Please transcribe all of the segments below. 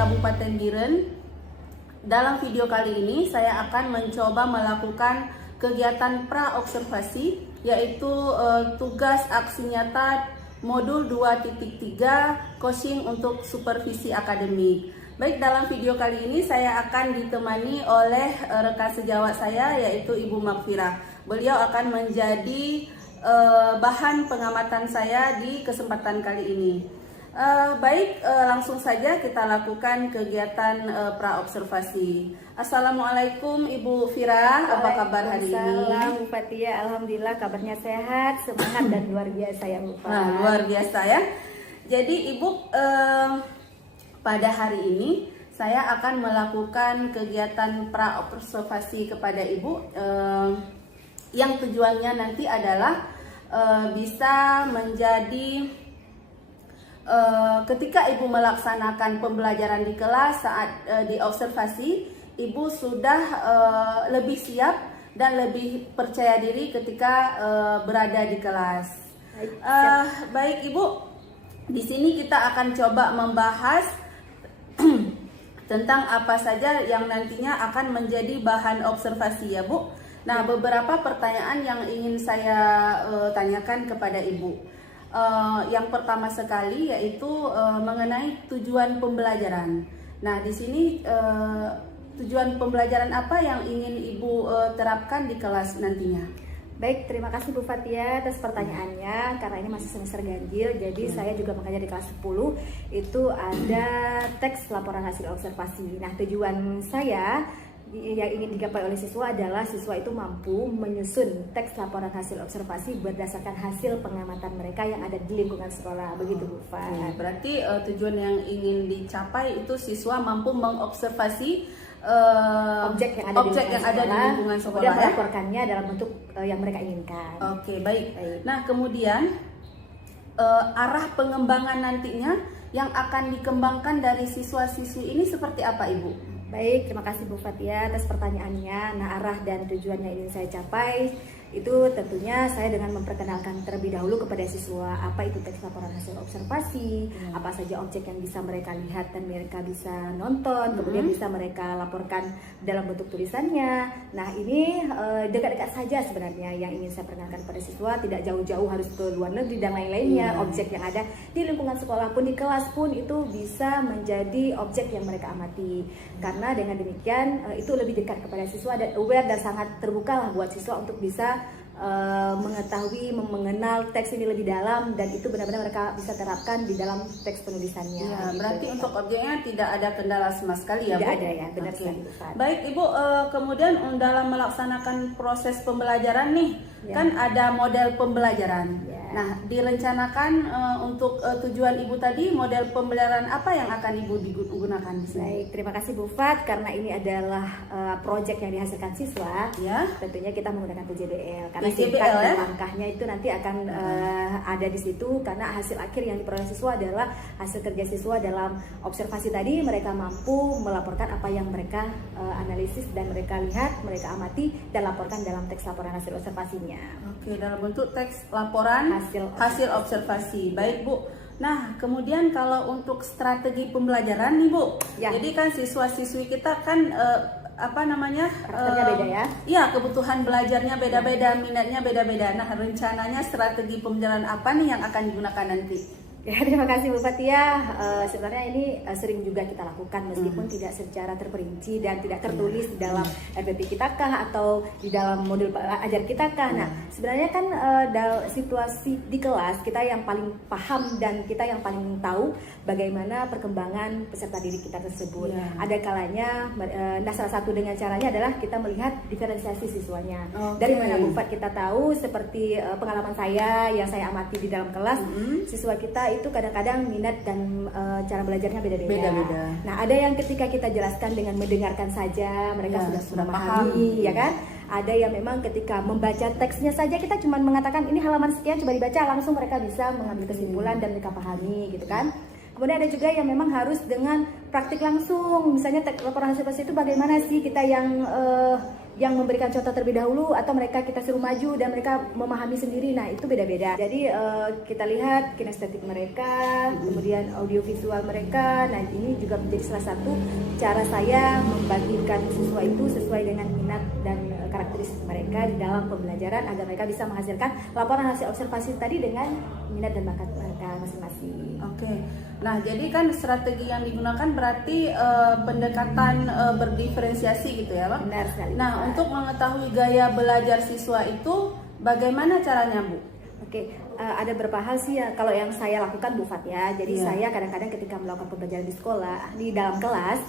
Kabupaten Biren. Dalam video kali ini saya akan mencoba melakukan kegiatan pra-observasi, yaitu tugas aksi nyata modul 2.3 coaching untuk supervisi akademik. Baik, dalam video kali ini saya akan ditemani oleh rekan sejawat saya, yaitu Ibu Magfirah. Beliau akan menjadi bahan pengamatan saya di kesempatan kali ini. Baik, langsung saja kita lakukan kegiatan pra-observasi. Assalamualaikum Ibu Fira, apa kabar hari ini? Waalaikumsalam Bu Fatia, alhamdulillah kabarnya sehat, semangat dan luar biasa ya Bu Fatia. Nah, luar biasa ya. Jadi Ibu, pada hari ini saya akan melakukan kegiatan pra-observasi kepada Ibu, yang tujuannya nanti adalah bisa menjadi ketika Ibu melaksanakan pembelajaran di kelas, saat diobservasi, Ibu sudah lebih siap dan lebih percaya diri ketika berada di kelas. Baik Ibu, di sini kita akan coba membahas tentang apa saja yang nantinya akan menjadi bahan observasi ya Bu. Nah, beberapa pertanyaan yang ingin saya tanyakan kepada Ibu. Yang pertama sekali yaitu mengenai tujuan pembelajaran. Nah, di sini tujuan pembelajaran apa yang ingin Ibu terapkan di kelas nantinya? Baik, terima kasih Bu Fatia atas pertanyaannya. Karena ini masih semester ganjil, jadi saya juga mengajar di kelas 10. Itu ada teks laporan hasil observasi. Nah, tujuan saya yang ingin digapai oleh siswa adalah siswa itu mampu menyusun teks laporan hasil observasi berdasarkan hasil pengamatan mereka yang ada di lingkungan sekolah. Begitu Bu Fat. Berarti tujuan yang ingin dicapai itu siswa mampu mengobservasi objek yang ada di lingkungan sekolah, kemudian melaporkannya dalam bentuk yang mereka inginkan. Oke, baik. Nah, kemudian arah pengembangan nantinya yang akan dikembangkan dari siswa-siswi ini seperti apa Ibu? Baik, terima kasih Bu Fatia atas pertanyaannya. Nah, arah dan tujuan yang ingin saya capai itu tentunya saya dengan memperkenalkan terlebih dahulu kepada siswa apa itu teks laporan hasil observasi, apa saja objek yang bisa mereka lihat dan mereka bisa nonton, kemudian bisa mereka laporkan dalam bentuk tulisannya. Nah, ini dekat-dekat saja sebenarnya yang ingin saya perkenalkan kepada siswa, tidak jauh-jauh harus ke luar negeri dan lain-lainnya. Objek yang ada di lingkungan sekolah pun, di kelas pun itu bisa menjadi objek yang mereka amati. Karena dengan demikian itu lebih dekat kepada siswa dan aware dan sangat terbuka lah buat siswa untuk bisa mengetahui, mengenal teks ini lebih dalam, dan itu benar-benar mereka bisa terapkan di dalam teks penulisannya. Ya, gitu. berarti untuk objeknya tidak ada kendala sama sekali ya Bu? Tidak ada ya, benar sekali. Baik Ibu, kemudian dalam melaksanakan proses pembelajaran nih, kan ada model pembelajaran. Nah, direncanakan untuk tujuan Ibu tadi, model pembelajaran apa yang akan Ibu digunakan di sini? Baik, terima kasih Bu Fat, karena ini adalah proyek yang dihasilkan siswa. Ya, tentunya kita menggunakan PJBL karena singkat dan langkahnya itu nanti akan ada di situ, karena hasil akhir yang diperoleh siswa adalah hasil kerja siswa dalam observasi tadi. Mereka mampu melaporkan apa yang mereka analisis dan mereka lihat, mereka amati dan laporkan dalam teks laporan hasil observasinya. Oke, dalam bentuk teks laporan hasil observasi. Baik Bu. Nah, kemudian kalau untuk strategi pembelajaran nih Bu, jadi kan siswa-siswi kita kan karakternya beda ya? Iya, kebutuhan belajarnya beda-beda, minatnya beda-beda. Nah, rencananya strategi pembelajaran apa nih yang akan digunakan nanti? Ya, terima kasih Bu Fatia. Sebenarnya ini sering juga kita lakukan meskipun tidak secara terperinci dan tidak tertulis di dalam RPP kita kah atau di dalam modul ajar kita kah. Nah, sebenarnya kan dalam situasi di kelas kita yang paling paham dan kita yang paling tahu bagaimana perkembangan peserta didik kita tersebut. Ada kalanya, nah salah satu dengan caranya adalah kita melihat diferensiasi siswanya. Dari mana Bu Fat kita tahu, seperti pengalaman saya yang saya amati di dalam kelas, siswa kita itu kadang-kadang minat dan cara belajarnya beda-beda. Beda-beda. Nah, ada yang ketika kita jelaskan dengan mendengarkan saja mereka Ya, sudah sudah memahami, ya kan? Ada yang memang ketika membaca teksnya saja kita cuma mengatakan ini halaman sekian coba dibaca, langsung mereka bisa mengambil kesimpulan dan mereka pahami gitu kan. Kemudian ada juga yang memang harus dengan praktik langsung, misalnya laporan hasil PASI itu bagaimana sih kita yang memberikan contoh terlebih dahulu atau mereka kita suruh maju dan mereka memahami sendiri. Nah, itu beda-beda. Jadi kita lihat kinestetik mereka, kemudian audiovisual mereka. Nah, ini juga menjadi salah satu cara saya membagikan siswa itu sesuai dengan minat dan karakteristik mereka di dalam pembelajaran agar mereka bisa menghasilkan laporan hasil observasi tadi dengan minat dan bakat mereka masing-masing. Oke. Nah, jadi kan strategi yang digunakan berarti pendekatan berdiferensiasi gitu ya, Bang? Benar sekali. Nah, untuk mengetahui gaya belajar siswa itu bagaimana caranya, Bu? Oke, ada beberapa hal sih ya kalau yang saya lakukan Bu Fat ya. Jadi Iya. saya kadang-kadang ketika melakukan pembelajaran di sekolah, di dalam kelas,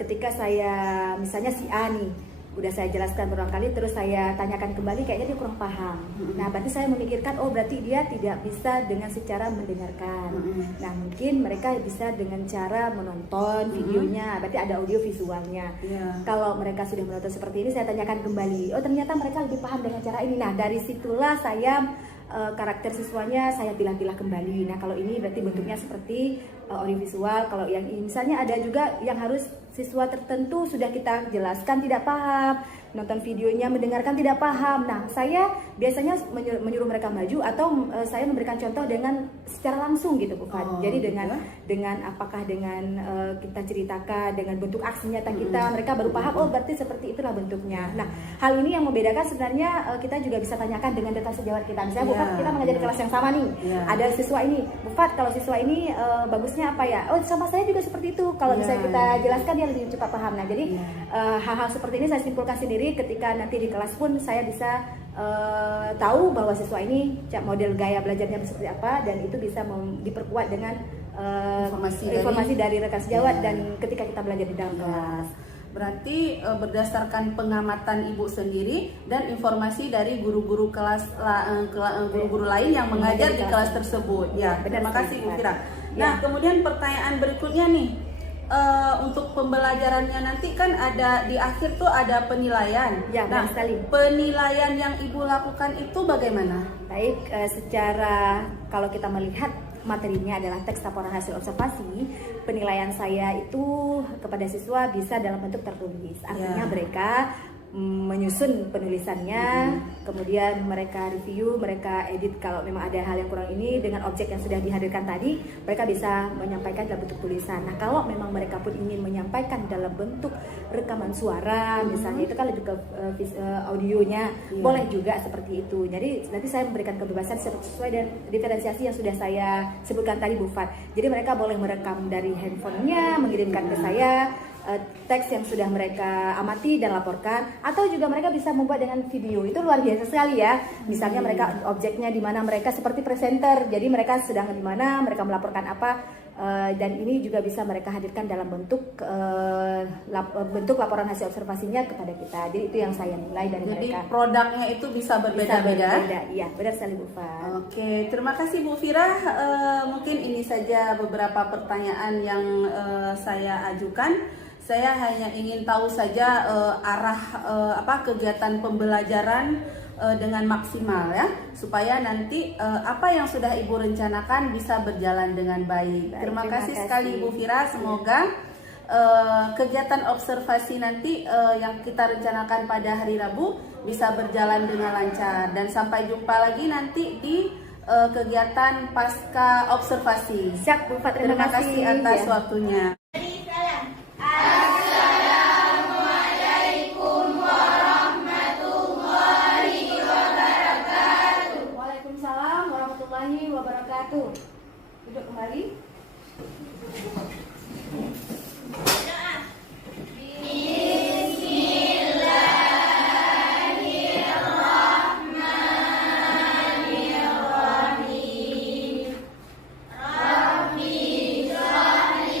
ketika saya misalnya si A nih, udah saya jelaskan berulang kali, terus saya tanyakan kembali, kayaknya dia kurang paham. Nah, berarti saya memikirkan, oh berarti dia tidak bisa dengan secara mendengarkan. Nah, mungkin mereka bisa dengan cara menonton videonya, berarti ada audio visualnya. Iya. Kalau mereka sudah menonton seperti ini, saya tanyakan kembali, oh ternyata mereka lebih paham dengan cara ini. Nah, dari situlah saya karakter siswanya saya pilah-pilah kembali. Nah, kalau ini berarti bentuknya seperti audiovisual. Kalau yang ini misalnya ada juga yang harus siswa tertentu sudah kita jelaskan tidak paham, nonton videonya mendengarkan tidak paham. Nah, saya biasanya menyuruh mereka maju atau saya memberikan contoh dengan secara langsung gitu, Bu Fat. Jadi dengan apakah dengan kita ceritakan dengan bentuk aksi nyata kita, mereka baru paham, oh berarti seperti itulah bentuknya. Nah, hal ini yang membedakan sebenarnya kita juga bisa tanyakan dengan data sejawat kita. Misalnya Bu Fat, kita mengajar di kelas yang sama nih. Ada siswa ini, Bu Fat, kalau siswa ini bagusnya apa ya? Oh, sama saya juga seperti itu. Kalau misalnya kita jelaskan dia lebih cepat paham. Nah, jadi hal-hal seperti ini saya simpulkan sendiri ketika nanti di kelas pun saya bisa tahu bahwa siswa ini model gaya belajarnya seperti apa dan itu bisa diperkuat dengan informasi dari rekan sejawat dan ketika kita belajar di dalam kelas. Berarti berdasarkan pengamatan Ibu sendiri dan informasi dari guru-guru guru-guru lain yang mengajar di kelas tersebut. Ya, terima kasih Bu Fira. Nah, kemudian pertanyaan berikutnya nih. Untuk pembelajarannya nanti kan ada di akhir tuh ada penilaian. Ya, nah, sekali. Penilaian yang Ibu lakukan itu bagaimana? Baik, secara kalau kita melihat materinya adalah teks laporan hasil observasi, penilaian saya itu kepada siswa bisa dalam bentuk tertulis. Artinya mereka menyusun penulisannya, kemudian mereka review, mereka edit kalau memang ada hal yang kurang ini dengan objek yang sudah dihadirkan tadi, mereka bisa menyampaikan dalam bentuk tulisan. Nah, kalau memang mereka pun ingin menyampaikan dalam bentuk rekaman suara, misalnya itu kan lebih ke audionya, boleh juga seperti itu. Jadi nanti saya memberikan kebebasan sesuai dengan diferensiasi yang sudah saya sebutkan tadi Bu Fat. Jadi mereka boleh merekam dari handphonenya, mengirimkan ke saya teks yang sudah mereka amati dan laporkan, atau juga mereka bisa membuat dengan video. Itu luar biasa sekali ya. Misalnya mereka objeknya di mana mereka seperti presenter, jadi mereka sedang di mana, mereka melaporkan apa, dan ini juga bisa mereka hadirkan dalam bentuk laporan hasil observasinya kepada kita. Jadi itu yang saya nilai dari mereka. Jadi produknya itu bisa berbeda-beda. Iya, benar sekali Bu Fat. Oke, terima kasih Bu Fira. Mungkin ini saja beberapa pertanyaan yang saya ajukan. Saya hanya ingin tahu saja arah kegiatan pembelajaran dengan maksimal ya, supaya nanti apa yang sudah Ibu rencanakan bisa berjalan dengan baik. Terima kasih sekali Bu Fira. Semoga kegiatan observasi nanti yang kita rencanakan pada hari Rabu bisa berjalan dengan lancar, dan sampai jumpa lagi nanti di kegiatan pasca observasi. Siap Bu Fat, terima kasih atas waktunya. Waalaikumsalam warahmatullahi wabarakatuh. Duduk kembali. Rabbi sholli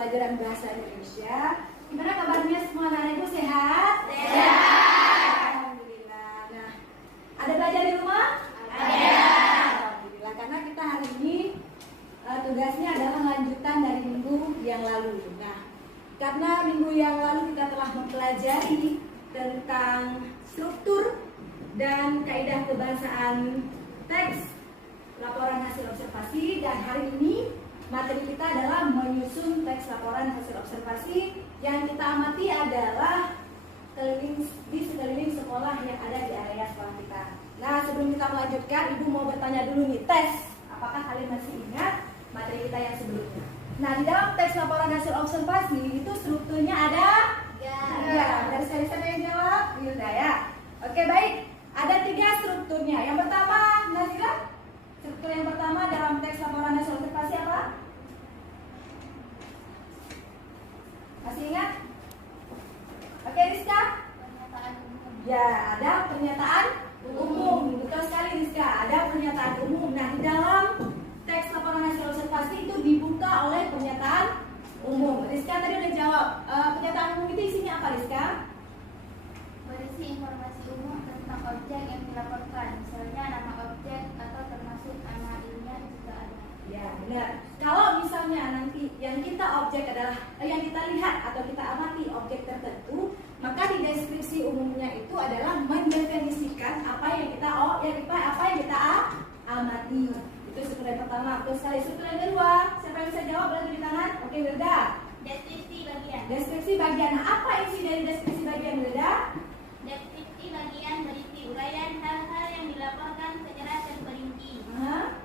pelajaran bahasa Indonesia. Gimana kabarnya semua anak ibu, sehat? Sehat. Alhamdulillah. Nah, ada belajar di rumah? Ada. Alhamdulillah, karena kita hari ini tugasnya adalah lanjutan dari minggu yang lalu. Nah, karena minggu yang lalu kita telah mempelajari tentang struktur dan kaidah kebahasaan teks laporan hasil observasi, dan hari ini materi kita adalah menyusun teks laporan hasil observasi yang kita amati adalah di sekeliling sekolah yang ada di area sekolah kita. Nah, sebelum kita melanjutkan, Ibu mau bertanya dulu nih, tes. Apakah kalian masih ingat materi kita yang sebelumnya? Nah, di dalam teks laporan hasil observasi itu strukturnya ada? Ya. Dari sekali siapa yang jawab? Yudha ya. Oke, baik. Ada 3 strukturnya. Yang pertama, Nazila? Struktur yang pertama dalam teks laporan hasil observasi apa? Masih ingat? Oke, Rizka? Pernyataan umum. Ya, ada pernyataan umum. Betul sekali, Rizka. Ada pernyataan umum. Nah, di dalam teks laporan hasil observasi itu dibuka oleh pernyataan umum. Rizka tadi udah jawab. Pernyataan umum itu isinya apa, Rizka? Berisi informasi umum tentang objek yang dilaporkan, misalnya nama objek atau termasuk nama ilmiah juga ada. Ya, benar. Kalau misalnya nanti yang kita objek adalah yang kita lihat atau kita amati objek tertentu, maka di deskripsi umumnya itu adalah mendefinisikan apa yang kita amati. Itu struktur yang pertama. Terus sekali struktur yang kedua, siapa yang bisa jawab? Boleh tunjuk tangan. Oke, Wilda. Deskripsi bagian. Deskripsi bagian. Nah, apa isi dari deskripsi bagian, Wilda? Deskripsi bagian berisi uraian hal-hal yang dilaporkan secara terperinci.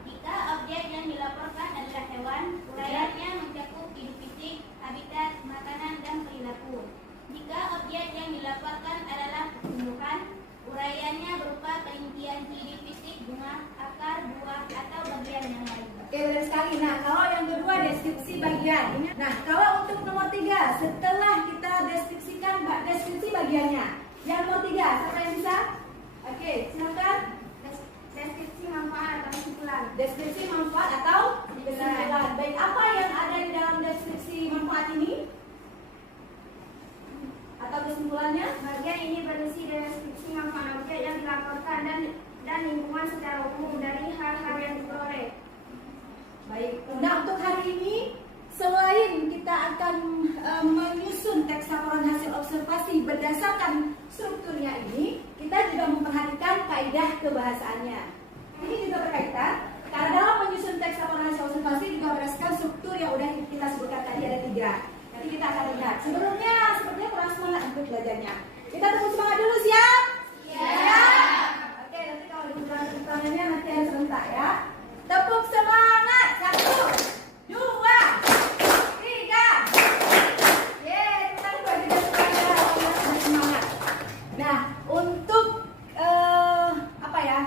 Jika objek yang dilaporkan adalah hewan, uraiannya mencakup hidup fisik, habitat, makanan, dan perilaku. Jika objek yang dilaporkan adalah tumbuhan, uraiannya berupa perincian ciri fisik, bunga, akar, buah, atau bagian yang lain. Oke, benar sekali. Nah, kalau yang kedua deskripsi bagian. Nah, kalau untuk nomor 3, setelah kita deskripsikan deskripsi bagiannya, yang nomor 3, siapa yang bisa? Oke, silakan. Deskripsi manfaat atau kesimpulan. Deskripsi manfaat atau kesimpulan. Baik, apa yang ada di dalam deskripsi manfaat ini? Atau kesimpulannya? Bagian ini berisi deskripsi manfaat objek yang dilaporkan dan lingkungan secara umum dari hal-hal yang diperoleh. Baik. Nah, untuk hari ini selain kita akan menyusun teks laporan hasil observasi berdasarkan strukturnya ini, kita juga memperhatikan kaidah kebahasaannya. Ini juga berkaitan karena dalam menyusun teks laporan hasil observasi juga berdasarkan struktur yang udah kita sebutkan tadi ada 3. Nanti kita akan lihat. Sebelumnya sepertinya kurang semangat untuk belajarnya. Kita tepuk semangat dulu, siap? Siap. Oke, nanti kalau dibuka tangannya nanti harus serentak ya. Tepuk semangat. 1, 2, 3. Yeay, kita juga semangat. Nah, untuk apa ya?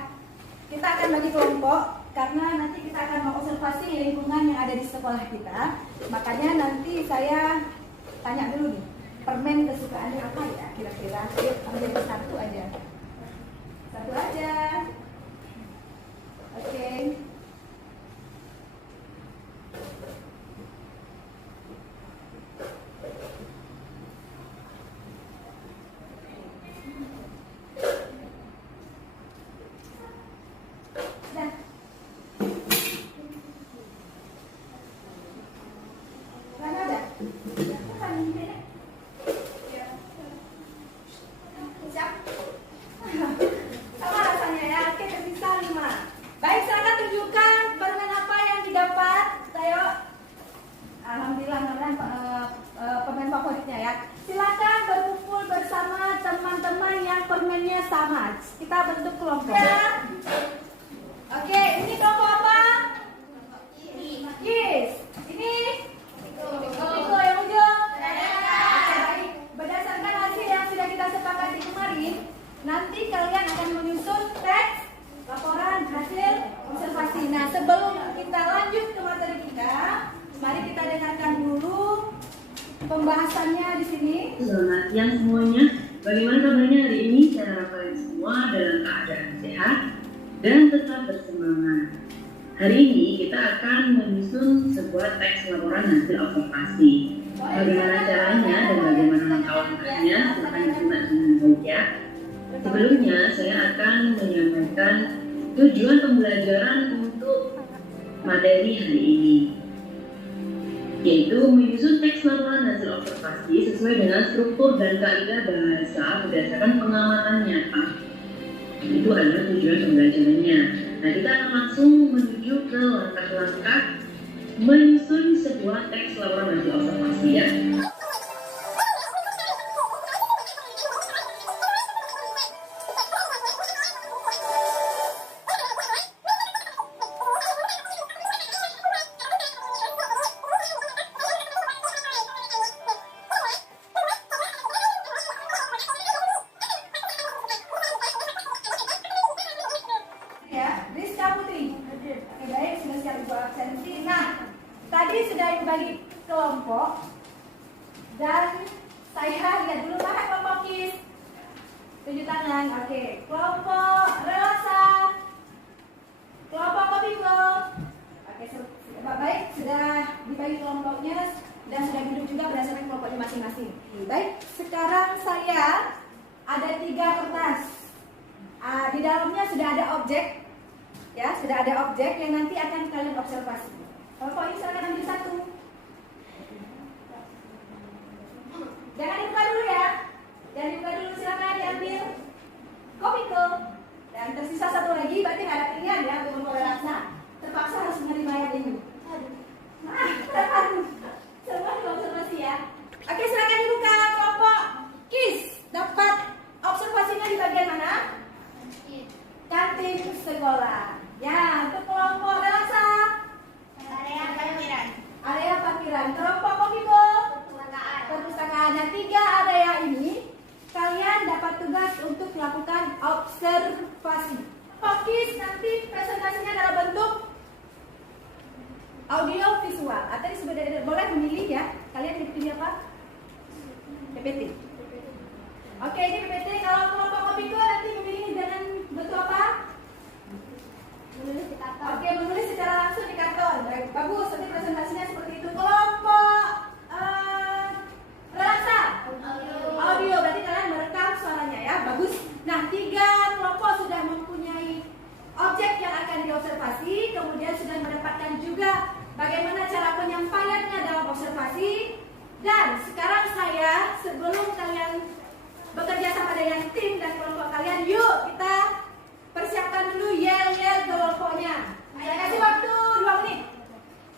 Kita akan bagi kelompok karena nanti kita akan mengobservasi lingkungan yang ada di sekolah kita. Makanya nanti saya tanya dulu nih, permen kesukaannya apa ya kira-kira? Yuk, ambil satu aja. Satu aja. Oke. Permen favoritnya ya. Silakan berkumpul bersama teman-teman yang permennya sama. Kita bentuk kelompok. Ya. Oke, ini kelompok apa? Yes. Ini Tiko yang ujung. Baik. Berdasarkan hasil yang sudah kita sepakati kemarin, nanti kalian akan menyusun teks laporan hasil observasi. Nah, sebelum kita lanjut ke materi kita, mari kita dengarkan dulu pembahasannya di sini. Selamat siang semuanya. Bagaimana kabarnya hari ini? Saya harap kalian semua dalam keadaan sehat dan tetap bersemangat. Hari ini kita akan menyusun menyusun sebuah teks laporan hasil observasi. Bagaimana caranya dan bagaimana langkah-langkahnya, silakan disimak dengan baik ya. Sebelumnya, saya akan menyampaikan tujuan pembelajaran untuk materi hari ini, yaitu menyusun teks laporan hasil observasi sesuai dengan struktur dan kaidah bahasa berdasarkan pengamatan nyata. Itu adalah tujuan pembelajarannya. Nah, kita akan langsung menuju ke langkah-langkah menyusun sebuah teks laporan hasil observasi ya. Ya, Rizka Putri. Oke, baik, sudah siap Ibu absensi. Nah, tadi sudah dibagi kelompok dan saya lihat dulu mana kelompok KIS. Tunjuk tangan. Oke, kelompok relaksa, kelompok kopiko. Oke, baik, sudah dibagi kelompoknya dan sudah duduk juga berdasarkan kelompoknya masing-masing. Baik, sekarang saya ada 3 kertas. Di dalamnya sudah ada objek, ya, sudah ada objek yang nanti akan kalian observasi. Kelompok ini silakan ambil satu. Jangan dibuka dulu ya, jangan dibuka dulu, silakan diambil. Kopiko. Dan tersisa satu lagi, berarti nggak ada pilihan ya untuk kelompok relaksa. Terpaksa harus menerima yang ini. Semua diobservasi ya. Oke, silakan dibuka kelompok KIS. Dapat observasinya di bagian mana? Kantin sekolah. Ya, untuk kelompok relaksa. Area parkiran. Area parkiran. Kelompok kopiko. Perpustakaan. Nah, 3 area ini kalian dapat tugas untuk melakukan observasi. Fokus nanti presentasinya dalam bentuk audio visual. Atau disebut boleh memilih ya. Kalian pilih apa? PPT. Oke, ini PPT. Kalau kelompok kopiko nanti memilih dengan bentuk apa? Menulis di karton. Oke, menulis secara langsung di karton. Baik, bagus. Nanti presentasinya seperti itu. Kelompok relaksa. Audio. Berarti kalian merekam suaranya ya. Bagus. Nah, 3 kelompok sudah mempunyai objek yang akan diobservasi. Kemudian sudah mendapatkan juga bagaimana cara penyampaiannya dalam observasi. Dan sekarang saya, sebelum kalian bekerja sama dengan tim dan kelompok kalian, yuk kita persiapkan dulu yel-yel kelompoknya. Saya kasih waktu 2 menit.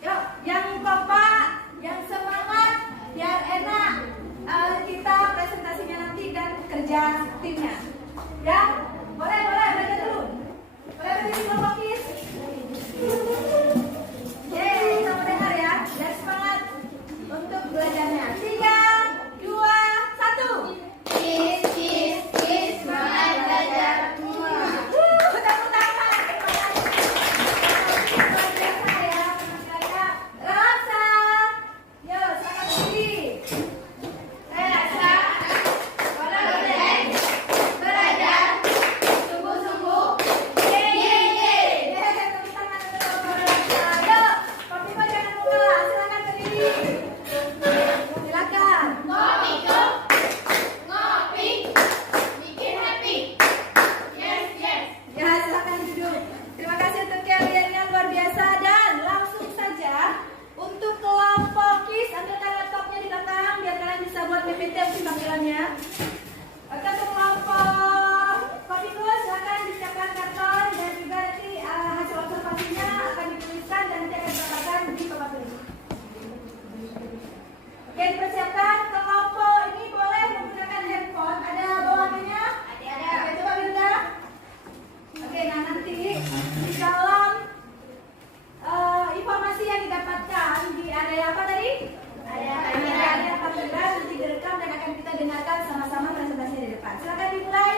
Yuk, yang kompak, yang semangat, biar enak kita presentasinya nanti dan kerja timnya. Ya, boleh belajar dulu. Boleh berdiri kelompok KIS. Yeay, sama dengar ya. Dan semangat untuk belajarnya. 3, 2, 1. Kis, kis, kis, semangat belajar. Tepuk tangan. Luar biasa ya, teman-teman. Relaksa. Yuk, silakan berdiri. Relaksa. Belajar. Sungguh-sungguh. Yeay. Tepuk tangan untuk kelompok relaksa. Yuk, Kopiko jangan lupa. Silakan berdiri. Silakan. Kopiko. Ngopi. Bikin happy. Yes, yes. Ya, silakan duduk. Terima kasih untuk kalian yang luar biasa dan langsung saja untuk kelompok KIS, ambilkan laptopnya di belakang biar kalian bisa buat PPT untuk tampilannya. Oke, untuk kelompok Kopiko silakan disiapkan karton dan juga nanti hasil observasinya akan dituliskan dan nanti akan didapatkan di papan tulis. Oke, dipersiapkan. Kelompok ini boleh menggunakan handphone. Ada bawaannya? Ada. Oke, coba Wilda. Oke, nah nanti di dalam informasi yang didapatkan di area apa tadi? Area parkiran nanti direkam dan akan kita dengarkan sama-sama presentasinya di depan. Silakan dimulai.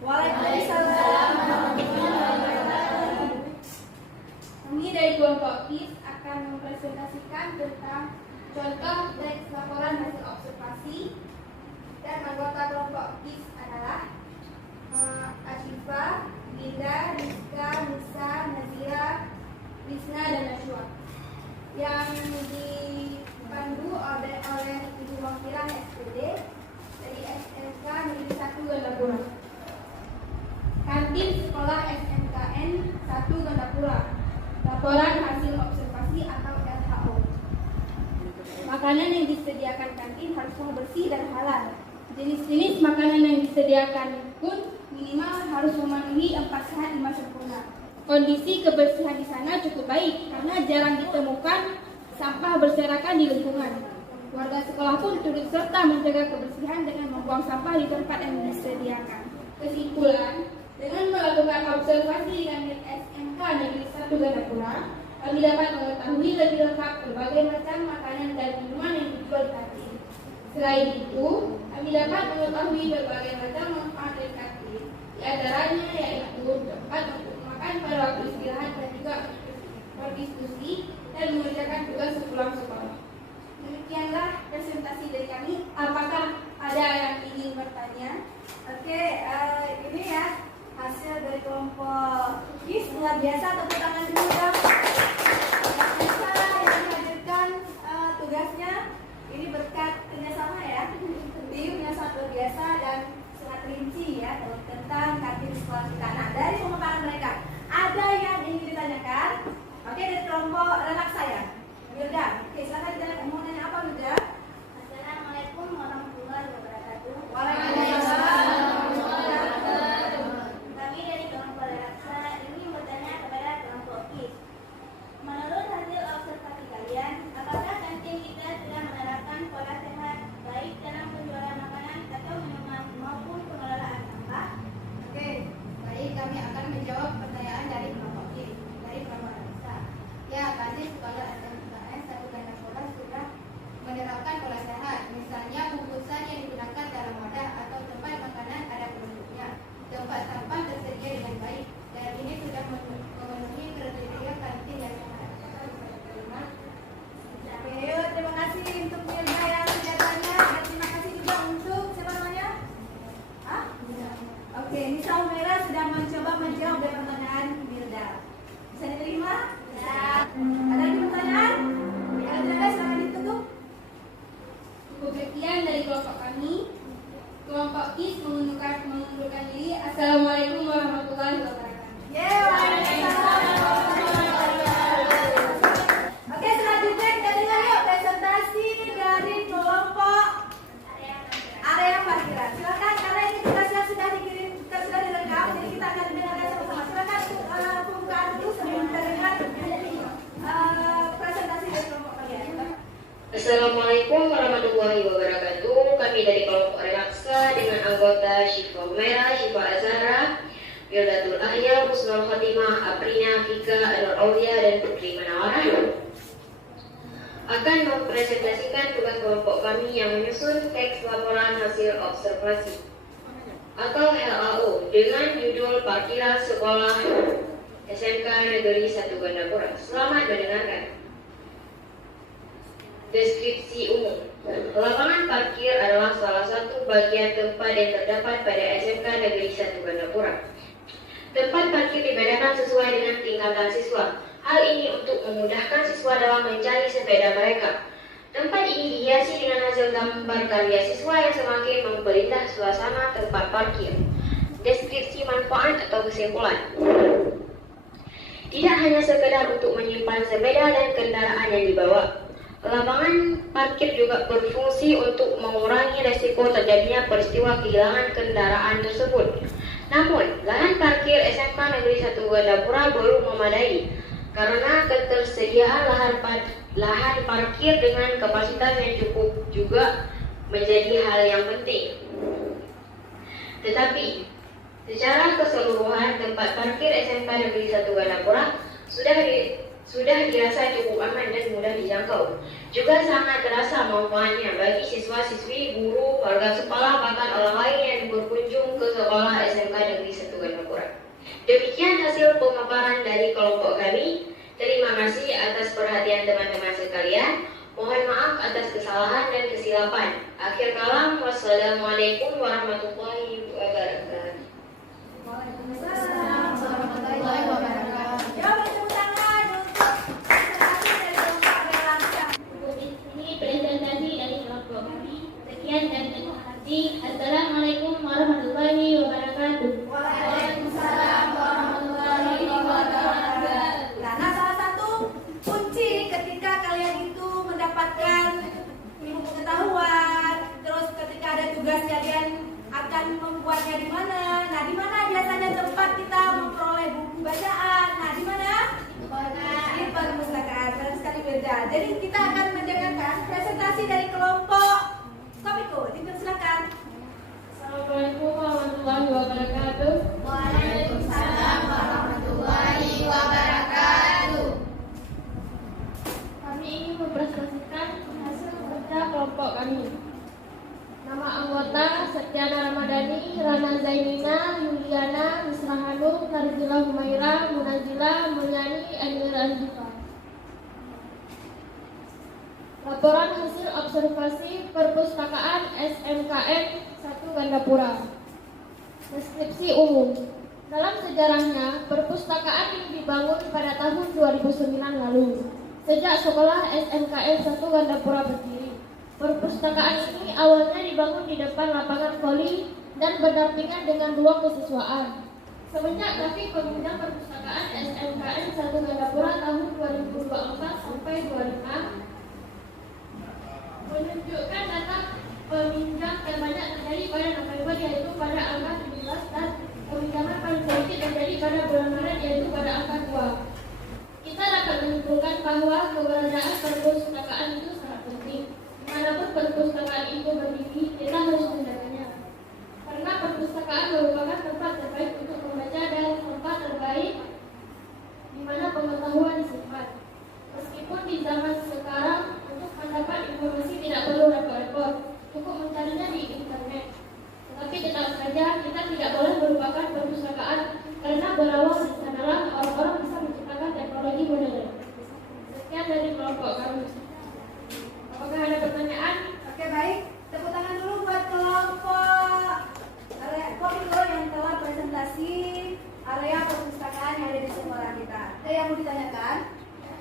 Waalaikumsalam. Kami dari kelompok KIS akan mempresentasikan tentang contoh teks laporan hasil observasi, dan anggota kelompok KIS adalah Ashifa, Linda, Rizka, Nisa, Nazira, Rizna, dan Najwa, yang dipandu oleh Ibu Wakilan SPD dari SMK Negeri 1 Gandapura, kantin sekolah SMKN 1 Gandapura, laporan hasil observasi atau LHO. Makanan yang disediakan kantin haruslah bersih dan halal. Jenis-jenis makanan yang disediakan pun minimal harus memenuhi 4 sehat 5 sempurna. Kondisi kebersihan di sana cukup baik karena jarang ditemukan sampah berserakan di lingkungan. Warga sekolah pun turut serta menjaga kebersihan dengan membuang sampah di tempat yang disediakan. Kesimpulan, dengan melakukan observasi di kantin SMK Negeri 1 Gandapura, kami dapat mengetahui lebih lengkap berbagai macam makanan dan minuman yang dijual di kantin. Selain itu, kami dapat mengetahui berbagai macam manfaat dari kantin. Di antaranya yaitu tempat untuk makan pada waktu istirahat dan juga berdiskusi dan mengerjakan tugas sepulang sekolah. Demikianlah presentasi dari kami. Apakah ada yang ingin bertanya? Oke, ini ya hasil dari kelompok KIS. Luar biasa, tepuk tangan dulu dong. Yang bisa yang menghadirkan tugasnya ini berkat kerjasama ya. Timnya sangat luar biasa dan sangat rinci ya tentang kantin sekolah kita. Nah, dari pemaparan mereka ada yang ingin ditanyakan? Oke, dari kelompok anak saya, Wilda. Oke, silakan kita mau nanya apa, Wilda? Assalamualaikum warahmatullahi wabarakatuh. Waalaikumsalam. Kami dari kelompok Laksa ingin bertanya kepada kelompok KIS. Menurut hasil observasi kalian, apakah kantin kita sudah menerapkan pola sehat baik dalam penjualan makanan atau minuman maupun pengelolaan sampah? Oke, baik, kami akan menjawab pertanyaan dari kelompok KIS, dari kelompok Laksa. Ya, kantin sekolah SMKN 1 Gandapura sudah menerapkan pola sehat. Misalnya, bungkusan yang digunakan dalam wadah atau tempat makanan ada penduduknya. Tempat sampah tersedia dengan baik, dan ini sudah memenuhi kriteria kantin yang sehat. Oke, yuk, terima kasih untuk Wilda yang sudah tanya, dan terima kasih juga untuk siapa namanya? Hah? Oke, Nisa Umaira sudah mencoba menjawab dari pertanyaan Wilda. Bisa diterima? Ya. Ada lagi pertanyaan? Kalau tidak, silakan ditutup. Cukup sekian dari kelompok kami. Kelompok KIS mengundurkan diri. Assalamualaikum warahmatullahi wabarakatuh. Waalaikumsalam. Oke, selanjutnya kita dengar yuk presentasi dari kelompok area parkiran. Silakan, karena ini tugasnya sudah dikirim, sudah dilengkap, jadi kita akan dengarkan sama-sama. Silakan pembukaan dulu sebelum kita dengar presentasi dari kelompok kalian. Assalamualaikum warahmatullahi wabarakatuh. Kami dari kelompok Relaksa dengan anggota Syifa Umaira, Syifa Azhara, Wildatul Ahya, Husnul Khotimah, Aprina, Fika, Anwar Aulia, dan Putri Manawarah akan mempresentasikan tugas kelompok kami yang menyusun teks laporan hasil observasi atau LAO dengan judul Parkiran Sekolah SMK Negeri 1 Gandapura. Selamat mendengarkan. Deskripsi umum. Lapangan parkir adalah salah satu bagian tempat yang terdapat pada SMK Negeri 1 Gandapura. Tempat parkir dibedakan sesuai dengan tingkatan siswa. Hal ini untuk memudahkan siswa dalam mencari sepeda mereka. Tempat ini dihiasi dengan hasil gambar karya siswa yang semakin memperindah suasana tempat parkir. Deskripsi manfaat atau kesimpulan. Tidak hanya sekedar untuk menyimpan sepeda dan kendaraan yang dibawa. Lapangan parkir juga berfungsi untuk mengurangi resiko terjadinya peristiwa kehilangan kendaraan tersebut. Namun, lahan parkir SMK Negeri 1 Gandapura belum memadai karena ketersediaan lahan parkir dengan kapasitas yang cukup juga menjadi hal yang penting. Tetapi, secara keseluruhan tempat parkir SMK Negeri 1 Gandapura sudah dirasa cukup aman dan mudah dijangkau. Juga sangat terasa manfaatnya bagi siswa-siswi, guru, warga sekolah, bahkan orang lain yang berkunjung ke sekolah SMK Negeri Demikian hasil pemaparan dari kelompok kami. Terima kasih atas perhatian teman-teman sekalian. Mohon maaf atas kesalahan dan kesilapan. Akhir kalam, wassalamualaikum warahmatullahi wabarakatuh. Waalaikumsalam warahmatullahi wabarakatuh. Coba tepuk tangan untuk presentasi dari kelompok Relaxa. Ini presentasi dari kelompok kami. Sekian dan terima kasih. Assalamualaikum warahmatullahi wabarakatuh. Waalaikumsalam warahmatullahi wabarakatuh. Nah, salah satu kunci ketika kalian itu mendapatkan ilmu pengetahuan, terus ketika ada tugas kalian akan membuatnya di mana? Nah, di mana biasanya tempat kita memperoleh buku bacaan? Nah, di mana? Di perpustakaan. Benar sekali beda. Jadi kita akan mendengarkan presentasi dari kelompok Komiko. Dipersilakan. Assalamualaikum warahmatullahi wabarakatuh. Waalaikumsalam warahmatullahi wabarakatuh. Kami ingin mempresentasikan hasil kerja kelompok kami. Nama anggota Septiana Ramadhani, Rana Zainina, Yuliana, Misra Hanum, Narzila Humaira, Munazila, Mulyani, Anwar Anjifa. Laporan hasil observasi perpustakaan SMKN 1 Gandapura. Deskripsi umum. Dalam sejarahnya, perpustakaan ini dibangun pada tahun 2009 lalu. Sejak sekolah SMKN 1 Gandapura berdiri, perpustakaan ini awalnya dibangun di depan lapangan voli dan berdampingan dengan ruang kesiswaan. Semenjak grafik peminjam perpustakaan SMKN 1 Gandapura tahun 2024 sampai 2026 menunjukkan data peminjam terbanyak terjadi pada November yaitu pada angka 17 dan peminjaman paling sedikit terjadi pada bulan Maret yaitu pada angka 2. Kita dapat menyimpulkan bahwa keberadaan perpustakaan itu sangat penting. Dimanapun perpustakaan itu berdiri, kita harus menjaganya. Karena perpustakaan merupakan tempat terbaik untuk membaca dan tempat terbaik di mana pengetahuan disimpan. Meskipun di zaman sekarang untuk mendapat informasi tidak perlu repot-repot, cukup mencarinya di internet. Tetapi tetap saja kita tidak boleh melupakan perpustakaan karena berawal dari sanalah orang-orang bisa menciptakan teknologi modern. Sekian dari kelompok kami. Apakah ada pertanyaan? Oke, baik. Tepuk tangan dulu buat kelompok Komiko yang telah presentasi area perpustakaan yang ada di sekolah kita. Ada yang mau ditanyakan?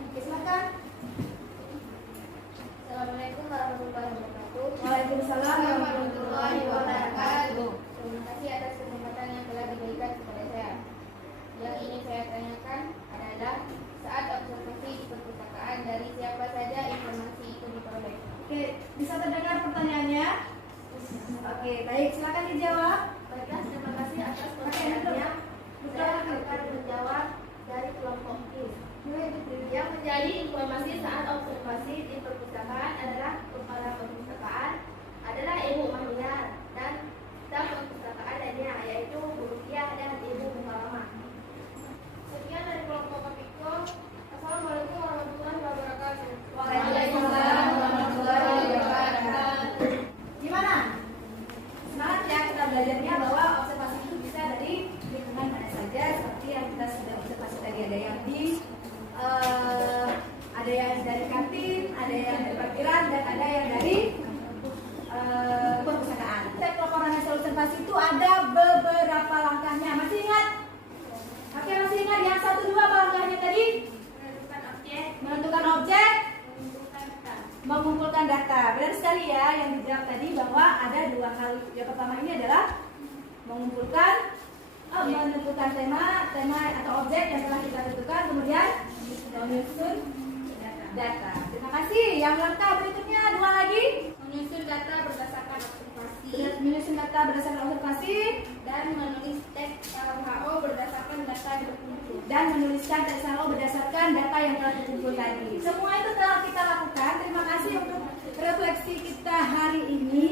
Oke, silakan. Assalamualaikum warahmatullahi wabarakatuh. Waalaikumsalam warahmatullahi wabarakatuh. Terima kasih atas kesempatan yang telah diberikan kepada saya. Yang ingin saya tanyakan adalah saat observasi di perpustakaan dari siapa saja informasi itu diperoleh. Oke, bisa terdengar pertanyaannya? Oke, baik. Silakan dijawab. Baiklah, terima kasih atas pertanyaannya. Saya akan menjawab dari kelompok I. Yang menjadi informasi saat observasi di perpustakaan adalah kepala perpustakaan adalah Ibu Mahniar dan staf perpustakaan lainnya yaitu Bu Rukiah dan Ibu Muhammad. Sekian dari kelompok Komiko. Assalamualaikum warahmatullahi wabarakatuh. Waalaikumsalam warahmatullahi wabarakatuh. Gimana? Semangat ya kita belajarnya bahwa observasi itu bisa dari lingkungan mana saja seperti yang kita sudah observasi tadi, ada yang di ada yang dari kantin, ada yang dari parkiran, dan ada yang dari perpustakaan. Step pelaporan hasil observasi itu ada beberapa langkahnya. Masih ingat? Oke, masih ingat yang 1, 2 apa langkahnya tadi? Menentukan objek, mengumpulkan data. Benar sekali ya yang dijawab tadi bahwa ada 2 hal. Yang pertama ini adalah menentukan tema atau objek yang telah kita tentukan, kemudian menyusun data. Terima kasih. Yang langkah berikutnya 2 lagi. Menyusun data berdasarkan observasi Menyusun data berdasarkan observasi dan menulis teks WHO berdasarkan data yang terkumpul. dan menuliskan teks WHO berdasarkan data yang telah terkumpul tadi. Semua itu telah kita lakukan. Terima kasih untuk refleksi kita hari ini.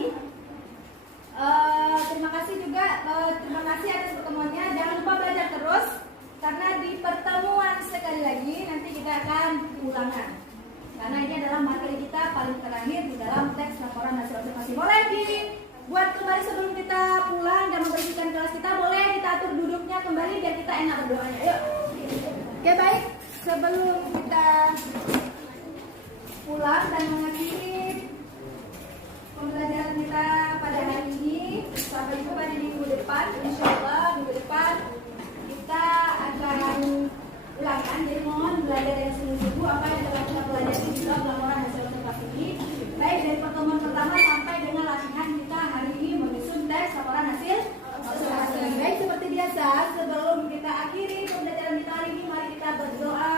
Terima kasih juga, terima kasih atas pertemuannya. Jangan lupa belajar terus karena di pertemuan sekali lagi nanti kita akan ulangan. Karena ini adalah materi kita paling terakhir di dalam teks laporan hasil observasi. Boleh dibuat kembali sebelum kita pulang dan membersihkan kelas kita. Boleh kita atur duduknya semuanya kembali biar kita enak berdoanya. Yuk. Oke, baik. Sebelum kita pulang dan mengakhiri pembelajaran kita pada hari ini, sampai jumpa di minggu depan. Insya Allah minggu depan kita akan ulangan. Jadi mohon belajar yang sungguh-sungguh apa yang telah kita pelajari di dalam laporan hasil observasi ini. Baik dari pertemuan pertama sampai dengan latihan kita hari ini menyusun tes laporan hasil observasi. Baik, seperti biasa sebelum kita akhiri pembelajaran kita hari ini, mari kita berdoa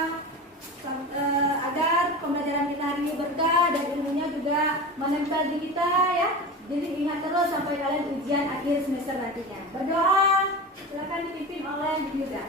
agar pembelajaran kita hari ini berkah dan ilmunya juga menempel di kita ya. Jadi ingat terus sampai kalian ujian akhir semester nantinya. Berdoa, silakan dipimpin oleh Yuda.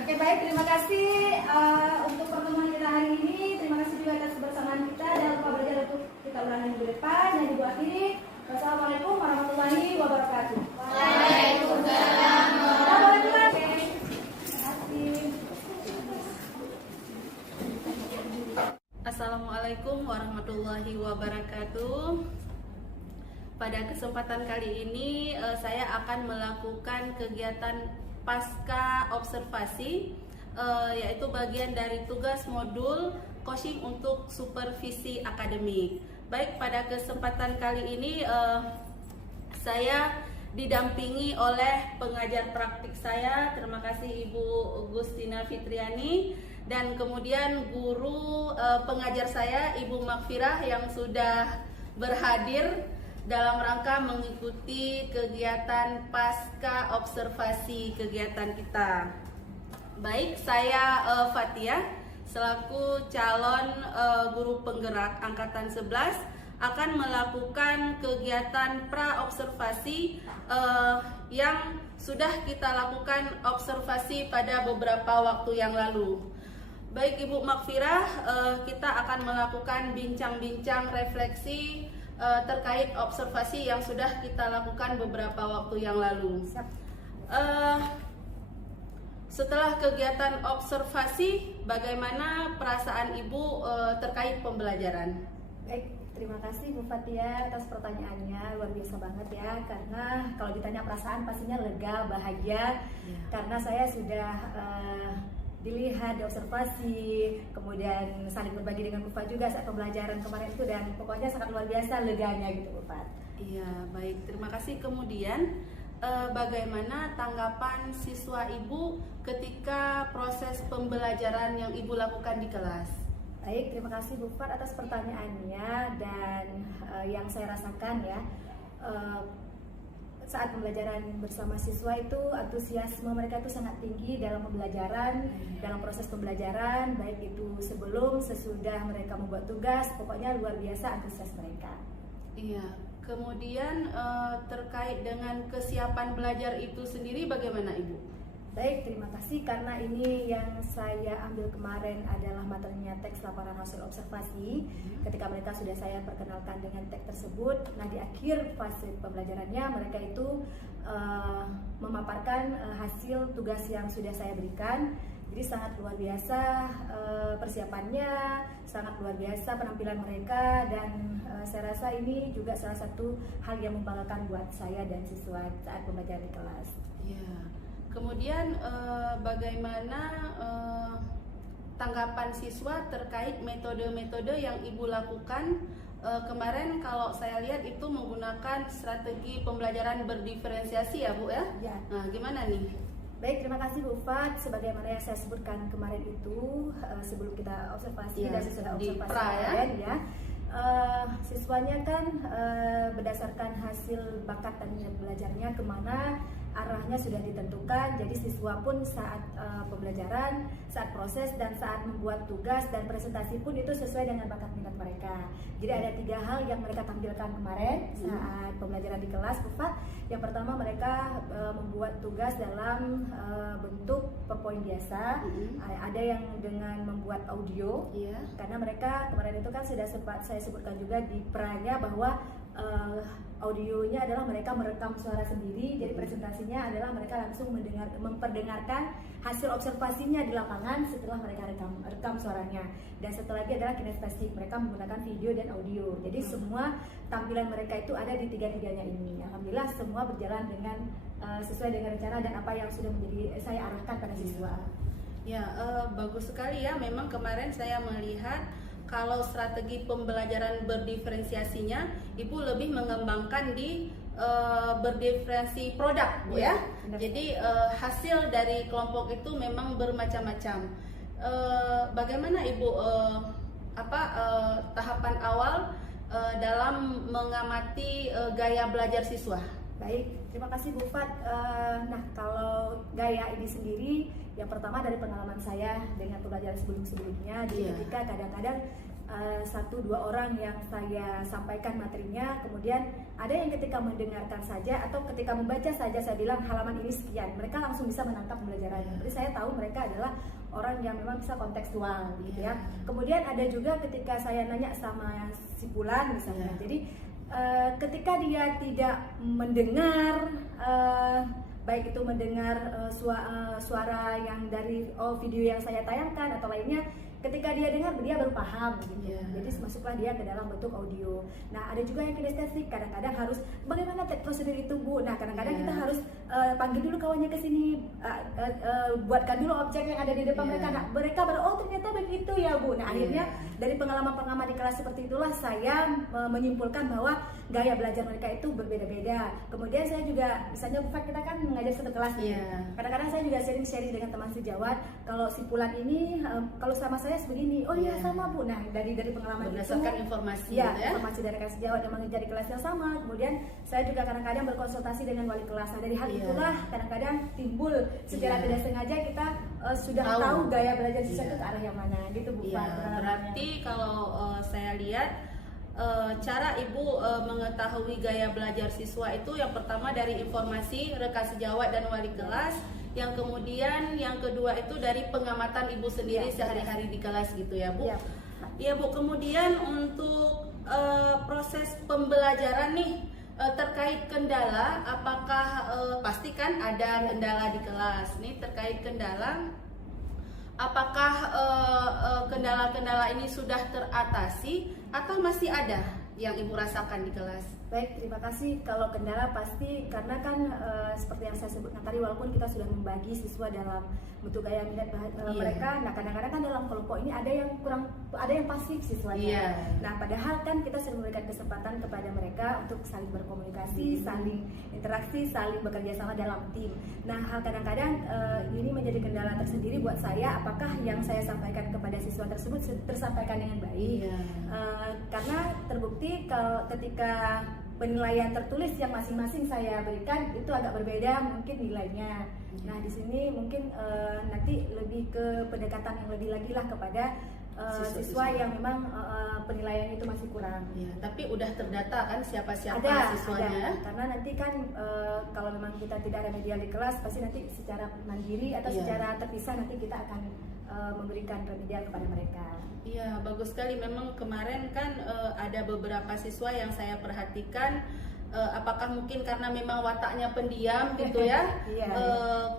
Oke, baik, terima kasih untuk pertemuan kita hari ini. Terima kasih juga atas kebersamaan kita. Jangan lupa belajar untuk kita ulangi minggu depan. Dan ibu akhiri, wassalamualaikum warahmatullahi wabarakatuh. Waalaikumsalam warahmatullahi wabarakatuh. Terima kasih. Assalamualaikum warahmatullahi wabarakatuh. Pada kesempatan kali ini saya akan melakukan kegiatan pasca observasi, yaitu bagian dari tugas modul coaching untuk supervisi akademik. Baik, pada kesempatan kali ini saya didampingi oleh pengajar praktik saya. Terima kasih Ibu Gustina Fitriani, dan kemudian guru pengajar saya Ibu Makfirah yang sudah berhadir dalam rangka mengikuti kegiatan pasca observasi kegiatan kita. Baik, saya Fatia selaku calon guru penggerak angkatan 11 akan melakukan kegiatan pra observasi yang sudah kita lakukan observasi pada beberapa waktu yang lalu. Baik Ibu Makfirah, kita akan melakukan bincang-bincang refleksi terkait observasi yang sudah kita lakukan beberapa waktu yang lalu. Setelah kegiatan observasi, bagaimana perasaan Ibu terkait pembelajaran? Baik, terima kasih Bu Fatia atas pertanyaannya, luar biasa banget ya. Karena kalau ditanya perasaan pastinya lega, bahagia, karena saya sudah dilihat, diobservasi, kemudian saling berbagi dengan Bu Fat juga saat pembelajaran kemarin itu, dan pokoknya sangat luar biasa leganya gitu Bu Fat. Iya, baik, terima kasih. Kemudian bagaimana tanggapan siswa Ibu ketika proses pembelajaran yang Ibu lakukan di kelas? Baik, terima kasih Bu Fat atas pertanyaannya, dan yang saya rasakan ya, saat pembelajaran bersama siswa itu antusiasme mereka itu sangat tinggi dalam pembelajaran, dalam proses pembelajaran, baik itu sebelum, sesudah mereka membuat tugas, pokoknya luar biasa antusias mereka. Iya, kemudian terkait dengan kesiapan belajar itu sendiri bagaimana Ibu? Baik, terima kasih, karena ini yang saya ambil kemarin adalah materinya teks laporan hasil observasi. Ketika mereka sudah saya perkenalkan dengan teks tersebut, nah di akhir fase pembelajarannya mereka itu memaparkan hasil tugas yang sudah saya berikan. Jadi sangat luar biasa persiapannya, sangat luar biasa penampilan mereka, dan saya rasa ini juga salah satu hal yang membanggakan buat saya dan siswa saat pembelajaran di kelas. Iya. Kemudian bagaimana tanggapan siswa terkait metode-metode yang Ibu lakukan kemarin? Kalau saya lihat itu menggunakan strategi pembelajaran berdiferensiasi ya Bu ya? Ya. Nah, gimana nih? Baik, terima kasih Bu Fat. Sebagaimana yang saya sebutkan kemarin itu, sebelum kita observasi Ya, dan sesudah di observasi pra, ya? kemarin ya, siswanya kan berdasarkan hasil bakat dan minat belajarnya kemana, arahnya sudah ditentukan. Jadi siswa pun saat pembelajaran, saat proses, dan saat membuat tugas dan presentasi pun itu sesuai dengan bakat minat mereka. Jadi ada 3 hal yang mereka tampilkan kemarin saat pembelajaran di kelas, Bufat. Yang pertama, mereka membuat tugas dalam bentuk PowerPoint biasa. Ada yang dengan membuat audio, karena mereka kemarin itu kan sudah sempat saya sebutkan juga di pranya bahwa audionya adalah mereka merekam suara sendiri. Jadi presentasinya adalah mereka langsung memperdengarkan hasil observasinya di lapangan setelah mereka rekam suaranya. Dan setelah itu adalah kinestetik, mereka menggunakan video dan audio. Jadi semua tampilan mereka itu ada di 3-tiganya ini. Alhamdulillah semua berjalan dengan sesuai dengan rencana dan apa yang sudah menjadi saya arahkan pada siswa. Ya, bagus sekali ya. Memang kemarin saya melihat kalau strategi pembelajaran berdiferensiasinya, Ibu lebih mengembangkan di berdiferensi produk, Bu ya. Jadi hasil dari kelompok itu memang bermacam-macam. Bagaimana Ibu tahapan awal dalam mengamati gaya belajar siswa? Baik, terima kasih Bu Fat. Nah, kalau gaya ini sendiri, yang pertama dari pengalaman saya dengan pembelajaran sebelumnya, jadi ketika kadang-kadang 1-2 orang yang saya sampaikan materinya, kemudian ada yang ketika mendengarkan saja atau ketika membaca saja saya bilang halaman ini sekian, mereka langsung bisa menangkap pembelajarannya. Jadi saya tahu mereka adalah orang yang memang bisa kontekstual, gitu ya. Kemudian ada juga ketika saya nanya sama si Fulan misalnya, jadi ketika dia tidak mendengar, baik itu mendengar suara yang dari video yang saya tayangkan atau lainnya, ketika dia dengar dia baru paham gitu. Jadi masuklah dia ke dalam bentuk audio. Nah, ada juga yang kinestetik, kadang-kadang harus bagaimana prosedur itu, Bu. Nah, kadang-kadang kita harus panggil dulu kawannya ke sini, buatkan dulu objek yang ada di depan mereka. Nah, mereka baru oh ternyata begitu ya, Bu. Nah, akhirnya dari pengalaman-pengalaman di kelas seperti itulah saya menyimpulkan bahwa gaya belajar mereka itu berbeda-beda. Kemudian saya juga, misalnya Bu Fat, kita kan mengajar satu kelas nih. Kadang-kadang saya juga sharing dengan teman sejawat, kalau si Fulan ini kalau sama saya sebegini, oh iya sama Bu. Nah, dari pengalaman berdasarkan itu, informasi ya, gitu ya. informasi dari kelas sejawat yang mengajar di kelas yang sama. Kemudian saya juga kadang-kadang berkonsultasi dengan wali kelas. Nah, dari hal itulah kadang-kadang timbul secara tidak sengaja kita sudah tahu gaya belajar siswa itu ke arah yang mana gitu, Bu. Berarti kalau saya lihat cara Ibu mengetahui gaya belajar siswa itu yang pertama dari informasi rekan sejawat dan wali kelas, yang kemudian yang kedua itu dari pengamatan Ibu sendiri sehari-hari di kelas gitu ya, Bu. Iya, Bu. Kemudian untuk proses pembelajaran nih terkait kendala, apakah pasti kan ada kendala di kelas nih, terkait kendala, apakah kendala-kendala ini sudah teratasi atau masih ada yang Ibu rasakan di kelas? Baik, terima kasih. Kalau kendala pasti, karena kan seperti yang saya sebutkan tadi, walaupun kita sudah membagi siswa dalam bentuk gaya minat mereka, nah kadang-kadang kan dalam kelompok ini ada yang pasif siswanya. Nah, padahal kan kita sudah memberikan kesempatan kepada mereka untuk saling berkomunikasi, saling interaksi, saling bekerja sama dalam tim. Nah, hal kadang-kadang ini menjadi kendala tersendiri buat saya, apakah yang saya sampaikan kepada siswa tersebut tersampaikan dengan baik. Karena terbukti kalau ketika penilaian tertulis yang masing-masing saya berikan itu agak berbeda mungkin nilainya. Nah, di sini mungkin nanti lebih ke pendekatan yang lebih lagi lah kepada siswa yang memang penilaian itu masih kurang. Tapi udah terdata kan siapa-siapa siswanya? Ada. Karena nanti kan kalau memang kita tidak remedial di kelas, pasti nanti secara mandiri atau secara terpisah nanti kita akan memberikan remedial kepada mereka. Iya, bagus sekali. Memang kemarin kan ada beberapa siswa yang saya perhatikan, apakah mungkin karena memang wataknya pendiam gitu ya,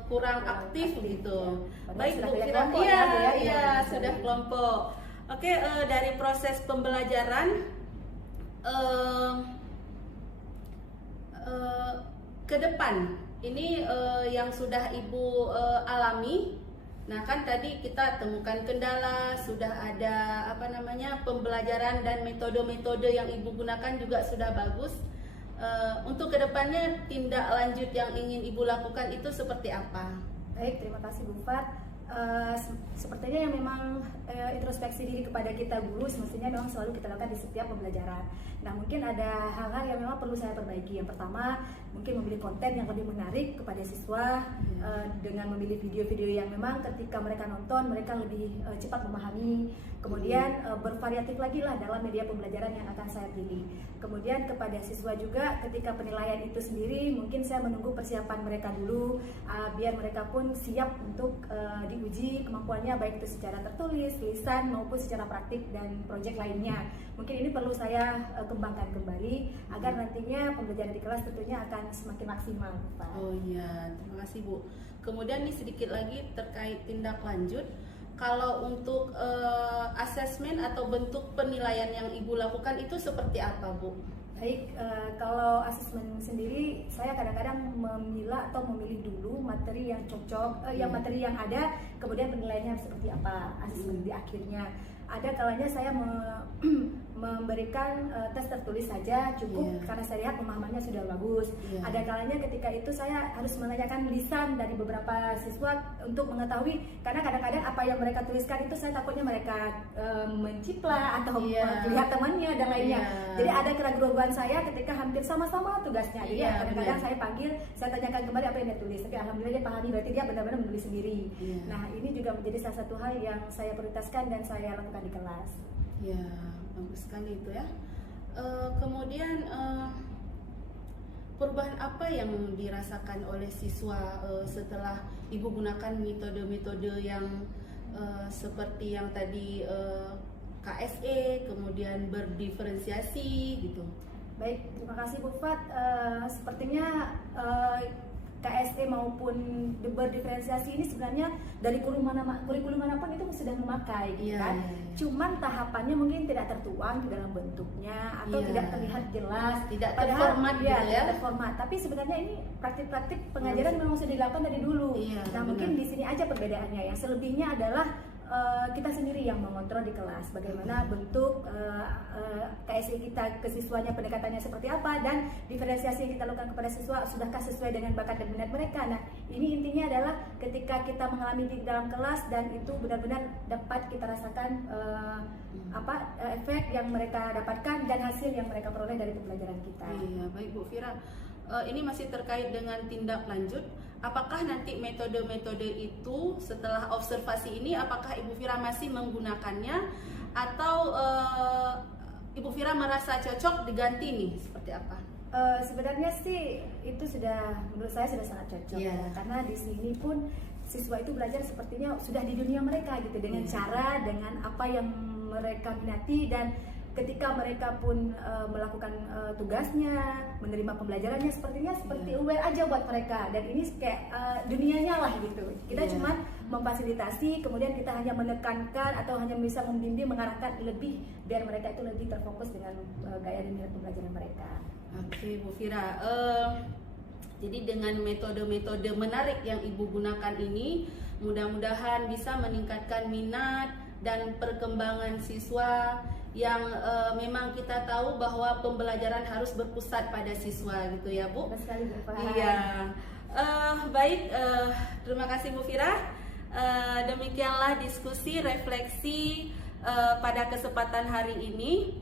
kurang aktif gitu. Baik, Bu, kira sudah kelompok. Oke, dari proses pembelajaran ke depan ini yang sudah Ibu alami. Nah, kan tadi kita temukan kendala, sudah ada pembelajaran dan metode-metode yang Ibu gunakan juga sudah bagus. Untuk kedepannya tindak lanjut yang ingin Ibu lakukan itu seperti apa? Baik, terima kasih Bu Fat. Sepertinya yang memang introspeksi diri kepada kita guru semestinya memang selalu kita lakukan di setiap pembelajaran. Nah, mungkin ada hal-hal yang memang perlu saya perbaiki. Yang pertama, mungkin memilih konten yang lebih menarik kepada siswa dengan memilih video-video yang memang ketika mereka nonton mereka lebih cepat memahami. Kemudian bervariatif lagi lah dalam media pembelajaran yang akan saya pilih. Kemudian kepada siswa juga ketika penilaian itu sendiri mungkin saya menunggu persiapan mereka dulu biar mereka pun siap untuk diuji kemampuannya baik itu secara tertulis, lisan maupun secara praktik dan proyek lainnya. Mungkin ini perlu saya kembangkan kembali agar nantinya pembelajaran di kelas tentunya akan semakin maksimal, Pak. Oh iya, terima kasih Bu. Kemudian nih sedikit lagi terkait tindak lanjut. Kalau untuk asesmen atau bentuk penilaian yang Ibu lakukan itu seperti apa, Bu? Baik, kalau asesmen sendiri saya kadang-kadang memilah atau memilih dulu materi yang cocok, yang materi yang ada, kemudian penilaiannya seperti apa asesmen di akhirnya. Ada kalanya saya memberikan tes tertulis saja cukup karena saya lihat pemahamannya sudah bagus. Ada kalanya ketika itu saya harus menanyakan lisan dari beberapa siswa untuk mengetahui, karena kadang-kadang apa yang mereka tuliskan itu saya takutnya mereka mencipla atau melihat temannya dan lainnya. Jadi ada keraguan saya ketika hampir sama-sama tugasnya. Jadi kadang-kadang saya panggil, saya tanyakan kembali apa yang dia tulis. Tapi alhamdulillah dia pahami, berarti dia benar-benar menulis sendiri. Nah, ini juga menjadi salah satu hal yang saya prioritaskan dan saya lakukan di kelas. Ya, bagus sekali itu ya. Kemudian perubahan apa yang dirasakan oleh siswa setelah Ibu gunakan metode-metode yang seperti yang tadi KSE, kemudian berdiferensiasi gitu? Baik, terima kasih Bu Fat. Sepertinya KSE maupun berdiferensiasi ini sebenarnya dari kurikulum manapun itu sudah memakai, kan? Cuman tahapannya mungkin tidak tertuang di dalam bentuknya atau tidak terlihat jelas, tidak terformat gitu ya. Tidak terformat. Tapi sebenarnya ini praktik-praktik pengajaran memang sudah dilakukan dari dulu. Nah, mungkin di sini aja perbedaannya. Yang selebihnya adalah kita sendiri yang mengontrol di kelas bagaimana bentuk KSE kita ke siswanya, pendekatannya seperti apa, dan diferensiasi yang kita lakukan kepada siswa sudahkah sesuai dengan bakat dan minat mereka. Nah, ini intinya adalah ketika kita mengalami di dalam kelas dan itu benar-benar dapat kita rasakan efek yang mereka dapatkan dan hasil yang mereka peroleh dari pembelajaran kita. Iya, baik Bu Fira. Ini masih terkait dengan tindak lanjut. Apakah nanti metode-metode itu setelah observasi ini, apakah Ibu Fira masih menggunakannya atau Ibu Fira merasa cocok diganti nih? Seperti apa? Sebenarnya sih itu menurut saya sudah sangat cocok karena di sini pun siswa itu belajar sepertinya sudah di dunia mereka gitu dengan cara, dengan apa yang mereka minati, dan ketika mereka pun melakukan tugasnya, menerima pembelajarannya sepertinya seperti aware aja buat mereka, dan ini kayak dunianya lah gitu. Kita cuma memfasilitasi, kemudian kita hanya menekankan atau hanya bisa membimbing, mengarahkan lebih biar mereka itu lebih terfokus dengan gaya dan minat pembelajaran mereka. Oke, Bu Fira. Jadi dengan metode-metode menarik yang Ibu gunakan ini, mudah-mudahan bisa meningkatkan minat dan perkembangan siswa yang memang kita tahu bahwa pembelajaran harus berpusat pada siswa gitu ya Bu. Betul sekali Bu Farah. Iya. Baik, terima kasih Bu Fira. Demikianlah diskusi refleksi pada kesempatan hari ini.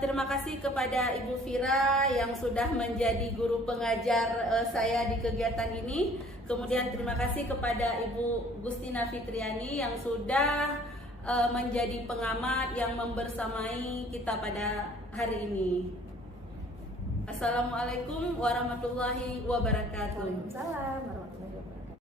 Terima kasih kepada Ibu Fira yang sudah menjadi guru pengajar saya di kegiatan ini. Kemudian terima kasih kepada Ibu Gustina Fitriani yang sudah menjadi pengamat yang membersamai kita pada hari ini. Assalamualaikum warahmatullahi wabarakatuh. Waalaikumsalam warahmatullahi wabarakatuh.